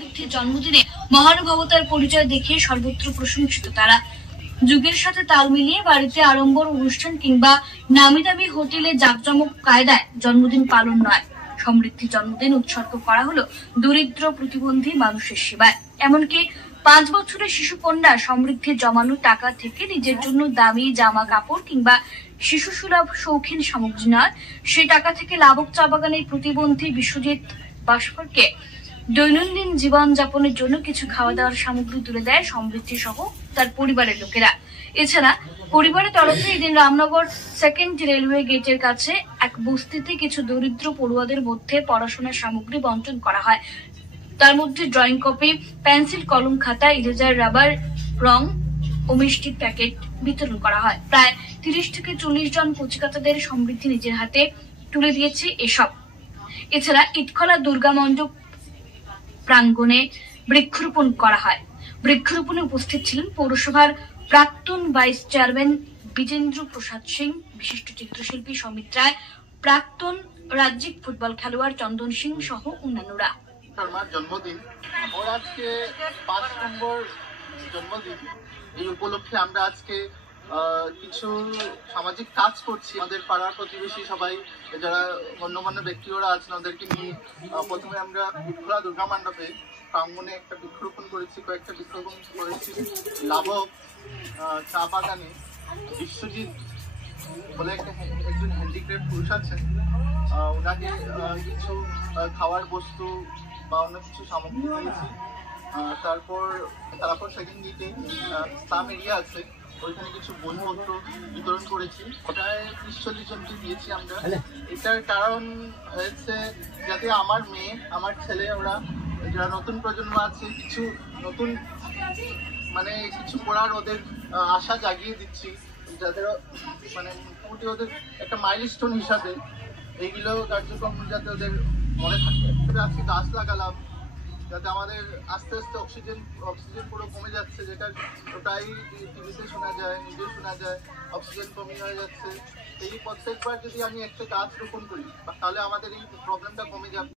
সমৃদ্ধির জন্মদিনে মহানুভবতার পরিচয় দেখিয়ে সর্বত্র প্রশংসিত তারা। যুগের সাথে তাল মিলিয়ে বাড়িতে আড়ম্বর অনুষ্ঠান কিংবা নামি দামি হোটেলে জাঁকজমক কায়দায় জন্মদিন পালন নয়, সমৃদ্ধির জন্মদিন উৎসর্গ করা হলো দরিদ্র প্রতিবন্ধী মানুষের সেবায়। এমনকি 5 বছরের শিশু কন্যা সমৃদ্ধির জমানো টাকা থেকে নিজের জন্য দামি জামা কাপড় কিংবা শিশু সুলভ শৌখিন সামগ্রী নয়, সেই টাকা থেকে লাবক চা বাগানের প্রতিবন্ধী বিশ্বজিৎ বাসফরকে দৈনন্দিন জীবন যাপনের জন্য কিছু খাওয়া দাওয়ার সামগ্রী তুলে দেয় সমৃদ্ধি সহ তার পরিবারের লোকেরা। এছাড়া পরিবারের তরফে এদিন রামনগর সেকেন্ড রেলওয়ে গেটের কাছে এক বস্তিতে কিছু দরিদ্র পড়ুয়াদের মধ্যে পড়াশোনার সামগ্রী বন্টন করা হয়। তার মধ্যে ড্রয়িং কপি, পেন্সিল, কলম, খাতা, ইরেজার, রাবার, রং ও মিষ্টির প্যাকেট বিতরণ করা হয়। প্রায় 30 থেকে 40 জন কচিকাচাদের সমৃদ্ধি নিজের হাতে তুলে দিয়েছে এসব। এছাড়া ইটখলা দুর্গা মণ্ডপ প্রাঙ্গণে বৃক্ষরোপণ করা হয়। বৃক্ষরোপণে উপস্থিত ছিলেন পৌরসভার প্রাক্তন ভাইস চেয়ারম্যান বিজেন্দ্র প্রসাদ সিং, বিশিষ্ট চিত্রশিল্পী সমিত রায়, প্রাক্তন রাজ্যিক ফুটবল খেলোয়াড় চন্দন সিং সহ অন্যান্যরা। আমার জন্মদিন, ওর আজকে 5 নম্বর জন্মদিন। এই উপলক্ষে আমরা আজকে কিছু সামাজিক কাজ করছি। আমাদের পাড়ার প্রতিবেশী সবাই যারা গণ্যমান্য ব্যক্তি ওরা আছেন ওদেরকে নিয়ে প্রথমে আমরা ইটখলা দুর্গা মণ্ডপে প্রাঙ্গণে একটা বৃক্ষরোপণ করেছি, কয়েকটা বৃক্ষরোপণ করেছি। লাবক চা বাগানে বিশ্বজিৎ বলে একজন হ্যান্ডিক্রাফট পুরুষ আছেন, ওনাকে কিছু খাওয়ার বস্তু বা অন্য কিছু সামগ্রী দিয়েছি। তারপর সেকেন্ড দিকে স্লাম এরিয়া আছে, ওইখানে কিছু বইপত্র বিতরণ করেছি। ওটায় 30-40 জনকে দিয়েছি আমরা। এটার কারণ হয়েছে যাতে আমার মেয়ে, আমার ছেলে, ওরা যারা নতুন প্রজন্ম আছে কিছু নতুন কিছু পড়ার ওদের আশা জাগিয়ে দিচ্ছি, যাদের মোটামুটি ওদের একটা মাইলস্টোন হিসাবে এইগুলো কার্যক্রম যাতে ওদের মনে থাকে। আজকে গাছ লাগালাম যাতে আমাদের আস্তে আস্তে অক্সিজেন পুরো কমে যাচ্ছে, যেটা ওটাই টিভিতে শোনা যায়, নিজে শোনা যায়, অক্সিজেন কমে হয়ে যাচ্ছে। এই প্রত্যেকবার যদি আমি একটা গাছ রোপণ করি তাহলে আমাদের এই প্রবলেমটা কমে যাবে।